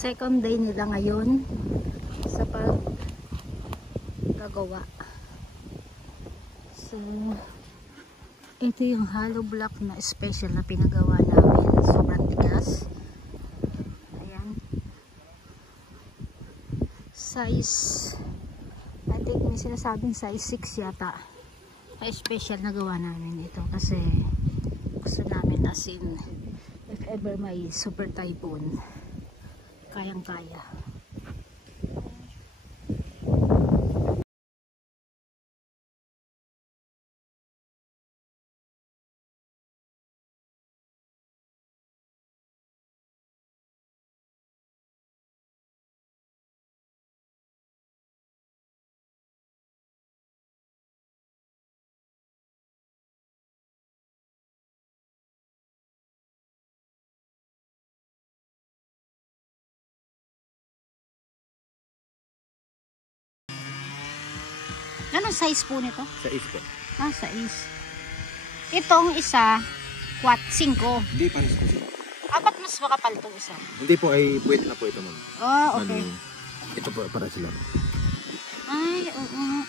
Second day nila ngayon sa paggagawa. So, ito yung hollow block na special na pinagawa namin. Sobrang tigas. Ayan. Size, I think may sinasabing size 6 yata. Ay special na gawa namin ito kasi gusto namin as in if ever may super typhoon, kayang kaya. Anong size po nito? Size po. Ah, size. Itong isa, 5. Hindi, pares po siya. Ba't mas makapal itong isa? Hindi po, ay puwet na po ito, ma'am. Oh, okay. Ito po, para sila. Ay, oo.